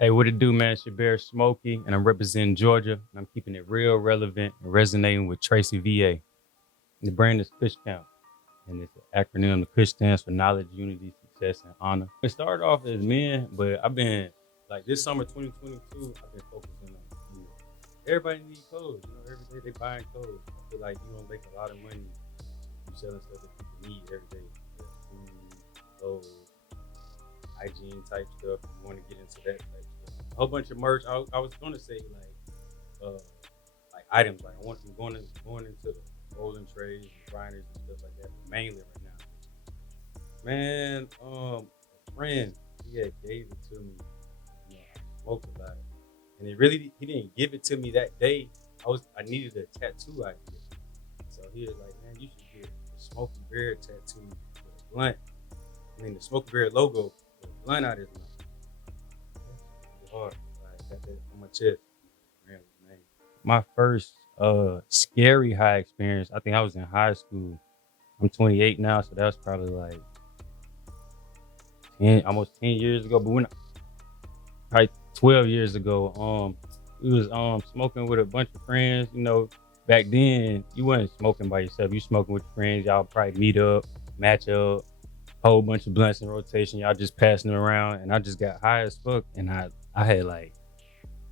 Hey, what it do, man? It's your bear Smokey, and I'm representing Georgia, and I'm keeping it real relevant and resonating with TracyVA. The brand is KUSH Count, and it's an acronym. The KUSH stands for Knowledge, Unity, Success, and Honor. It started off as men, but I've been like this summer 2022. I've been focusing on everybody needs clothes. Every day they buying clothes. I feel like you don't make a lot of money. You selling stuff that people need every day. Food, clothes, hygiene type stuff. You want to get into that type stuff. A whole bunch of merch. I was gonna say uh like items. Like I'm going into the rolling trays and grinders and stuff like that. But mainly right now, man. A friend he had gave it to me. I smoked a lot, and he didn't give it to me that day. I needed a tattoo idea, so he was like, man, you should get a Smokey Bear tattoo with a blunt. The Smokey Bear logo with a blunt out his mouth. It's hard. I got that on my chest. Man. My first scary high experience, I think I was in high school. I'm 28 now, so that was probably like almost 10 years ago. But probably 12 years ago, we was smoking with a bunch of friends. Back then you wasn't smoking by yourself. You smoking with your friends. Y'all probably meet up, match up, whole bunch of blunts in rotation. Y'all just passing them around, and I just got high as fuck. And I had like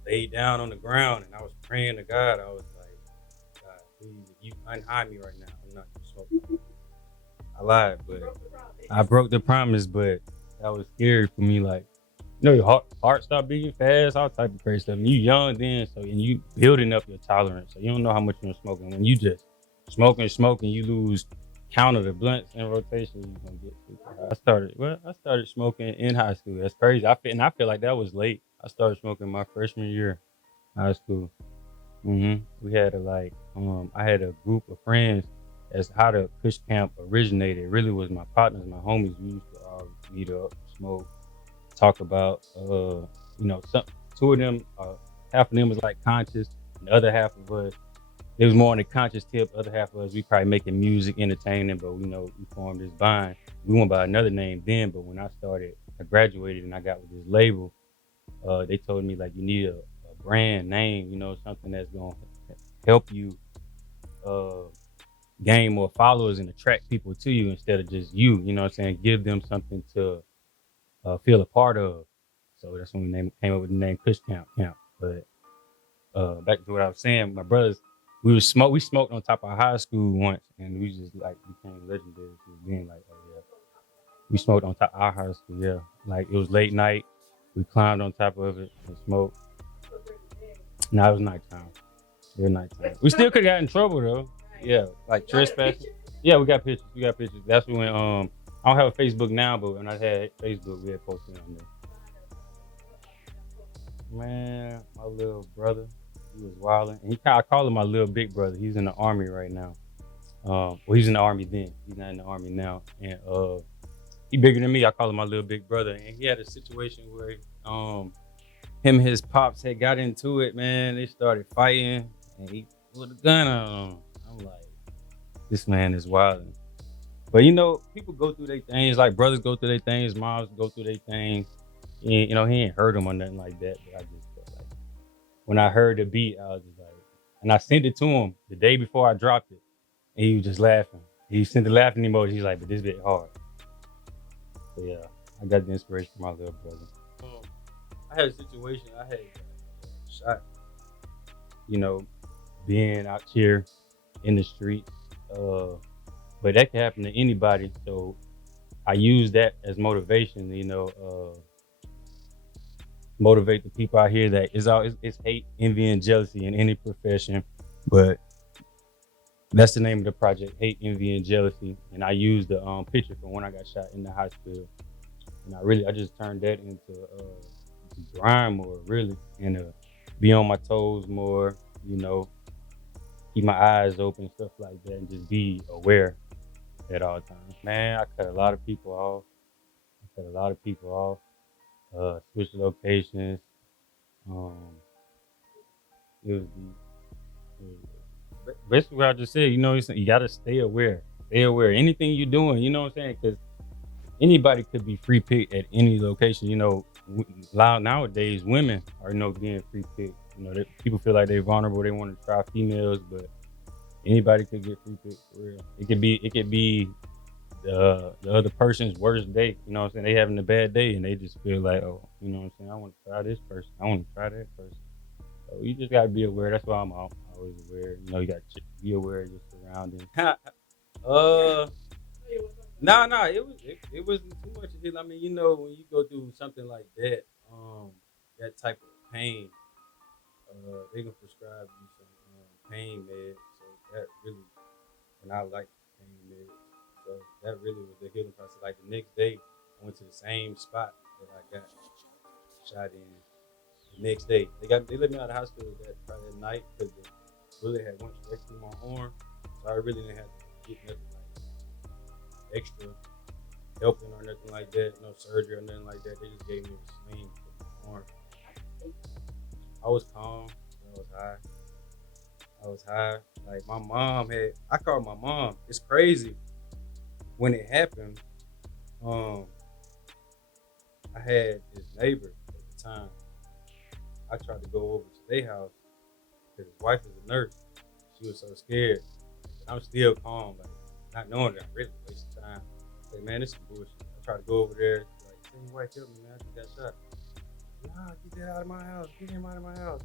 laid down on the ground, and I was praying to God. I was like, God, please, if you unhide me right now, I'm not gonna smoke. I lied, but I broke the promise. But that was scary for me. Like, your heart start beating fast, all type of crazy stuff. And you young then, and you building up your tolerance. So you don't know how much you're smoking. When you just smoking, you lose count of the blunts in rotation. You're gonna get super high. I started smoking in high school. That's crazy. I feel like that was late. I started smoking my freshman year high school. We had I had a group of friends. That's how the KUSH camp originated. It really was my partners, my homies. We used to all meet up, smoke, talk about some two of them, half of them was like conscious, and the other half of us, it was more on the conscious tip. The other half of us, we probably making music, entertaining, but we formed this bond. We went by another name then, but when I graduated and I got with this label, they told me like you need a brand name, something that's gonna help you uh gain more followers and attract people to you instead of just you know what I'm saying? Give them something to feel a part of. So that's when came up with the name KUSH Camp. But back to what I was saying, my brothers, we smoked on top of high school once, and we just like became legendary for being like, oh yeah, we smoked on top of our high school. Yeah, like it was late night. We climbed on top of it and smoked. No, it was nighttime. It was nighttime. We still could have got in trouble though. Yeah, like trespassing. Yeah, we got pictures. That's when I don't have a Facebook now, but when I had Facebook, we had posted on there. Man, my little brother, he was wilding, and I call him my little big brother. He's in the army right now. Well, he's in the army then. He's not in the army now, and he bigger than me. I call him my little big brother, and he had a situation where him and his pops had got into it. Man, they started fighting, and he put a gun on him. I'm like, this man is wilding. But people go through their things. Like brothers go through their things, moms go through their things. He ain't hurt him or nothing like that. But I just felt like when I heard the beat, I was just like, and I sent it to him the day before I dropped it, and he was just laughing. He sent the laughing emoji. He's like, but this bit hard. So yeah, I got the inspiration from my little brother. Um, I had a situation. I had shot. You know, being out here in the streets. But that can happen to anybody. So I use that as motivation. Motivate the people out here that it's hate, envy, and jealousy in any profession. But that's the name of the project, Hate, Envy, and Jealousy. And I used the picture from when I got shot in the hospital. And I just turned that into grind more, really, and be on my toes more, keep my eyes open, stuff like that, and just be aware at all times. Man, I cut a lot of people off. Switch locations. Um, it was basically what I just said. You gotta stay aware. Stay aware. Anything you're doing, you know what I'm saying? Because anybody could be free picked at any location. nowadays women are getting free pick. People feel like they're vulnerable. They want to try females, but anybody could get free pick for real. It could be the other person's worst day. You know what I'm saying? They having a bad day and they just feel like, oh, you know what I'm saying? I want to try this person. I want to try that person. So you just gotta be aware. That's why I'm always aware. You gotta be aware of your surroundings. uh, nah. It wasn't too much of it. I mean, when you go through something like that, that type of pain, they gonna prescribe you some pain meds. So that really, and I like pain meds. So that really was the healing process. Like the next day, I went to the same spot that I got shot in. The next day, they let me out of the hospital that night because the bullet had went straight through my arm. So I really didn't have to get nothing like extra helping or nothing like that. No surgery or nothing like that. They just gave me a sling for my arm. I was calm. I was high. Like I called my mom. It's crazy. When it happened, I had this neighbor at the time. I tried to go over to their house because his wife is a nurse. She was so scared. But I'm still calm, like not knowing that I'm really wasting time. Like, man, this is some bullshit. I tried to go over there, like, tell your wife help me, man. I just got shot. Nah, get that out of my house. Get him out of my house.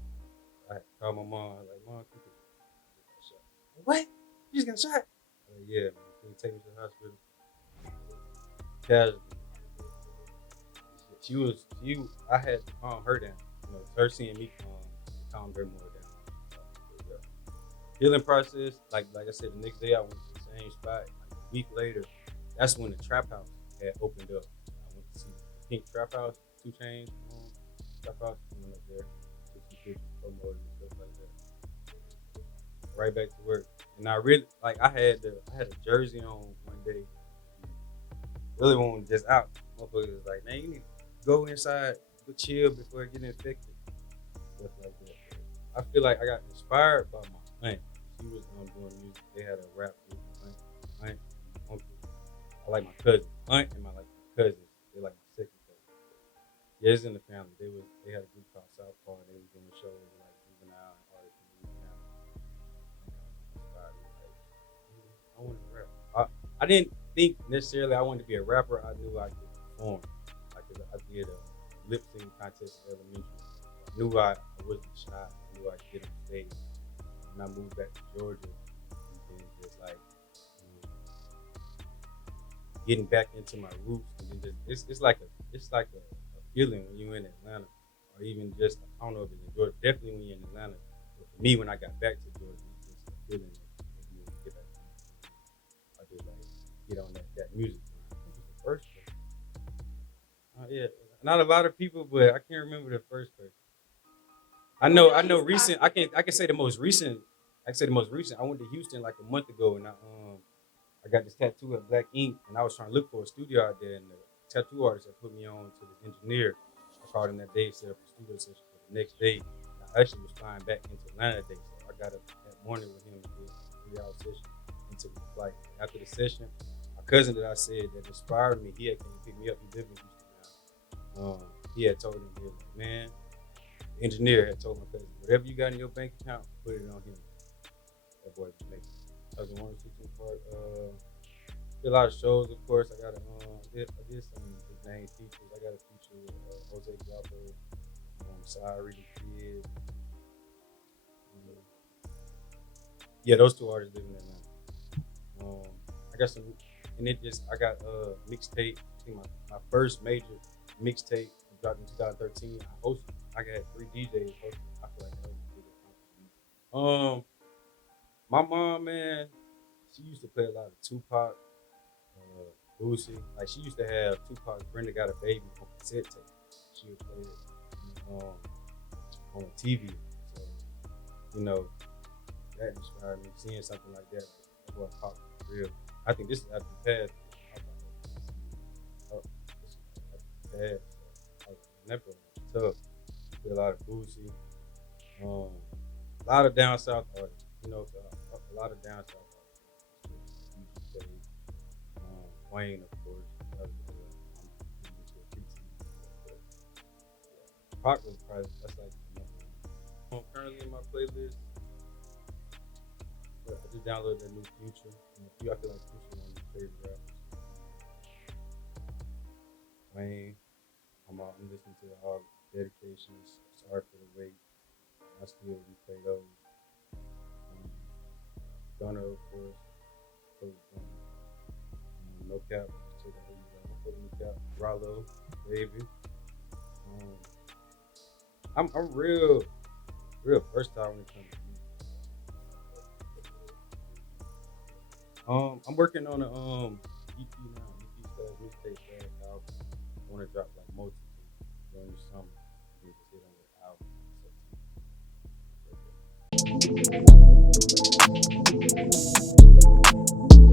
I had to call my mom. I was like, Mom, I just got shot. What? You just got shot? I was like, yeah, man. Can you take me to the hospital? Casualty. I had to calm her down. Her seeing me calmed her more down. Yeah. Healing process, like I said, the next day I went to the same spot. Like a week later, that's when the trap house had opened up. I went to see the Pink Trap House, 2 Chainz trap house. I went up there, took some pictures, promoted and stuff like that. Right back to work, and I really I had a jersey on one day. Really wanted just out. Motherfuckers was like, man, you need to go inside, go chill before getting infected. Stuff like that. I feel like I got inspired by my aunt. She was doing music. They had a rap group. Aunt, uncle. I like my cousin. Aunt and my cousins. They're like my second cousin. Yeah, it's in the family. They had a group called South Park. They was doing shows with like Juvenile and artists in the family. Inspired me. I wanted to rap. I didn't think necessarily I wanted to be a rapper. I knew I could perform. I did a lip sync contest in elementary. I knew I wasn't shy. I knew I could get on stage. When I moved back to Georgia, and then just getting back into my roots, and then it's like a feeling when you're in Atlanta, or even just I don't know if it's in Georgia. Definitely when you're in Atlanta. But for me, when I got back to Georgia, it's just a feeling that you get back. I did get on that music. I think it was the first person. Yeah, not a lot of people, but I can't remember the first person. I know recent. I can say the most recent. I can say the most recent. I went to Houston like a month ago, and I got this tattoo at Black Ink, and I was trying to look for a studio out there, and the tattoo artist that put me on to this engineer. I called him that day, set up a studio session for the next day. And I actually was flying back into Atlanta that day, so I got up that morning with him and did a 3-hour session into the flight. After the session, my cousin that I said that inspired me, he had came to pick me up. He lived in Houston now. He had told him, he was like, man, the engineer had told my cousin, whatever you got in your bank account, put it on him. That boy was making it. I was in 162 Park. Did a lot of shows, of course. I did some big name features. I got a feature with Jose Guapo, Sorry the Kid. Yeah, those 2 artists live in Atlanta. I got some, and I got mixtape. I think my first major mixtape dropped in 2013. I got 3 DJs hosting. I feel like that was the biggest accomplishment. My mom, man, she used to play a lot of Tupac, Lucy. Like she used to have Tupac's Brenda Got a Baby on cassette tape. She would play it on a TV. So, that inspired me. Seeing something like that, like boy Pop for real. I think this is after the past. This is after the past. So, that was tough. Did a lot of Boosie. A lot of down south artists. A lot of down south artists. Wayne, of course. Pac was probably that's like my number one. Currently in my playlist, but I just downloaded a new Future. I feel like Future is one of my favorite rappers. Wayne, I'm listening to all dedications. Sorry for the wait. I still replay those. Gunna, of course. No Cap. Just check out No Cap. Rollo, Baby. I'm real versatile when it comes to music. I'm working on a EP now, EP/mixtape album. I want to drop like multiple during the summer. And just hit on with an album in September.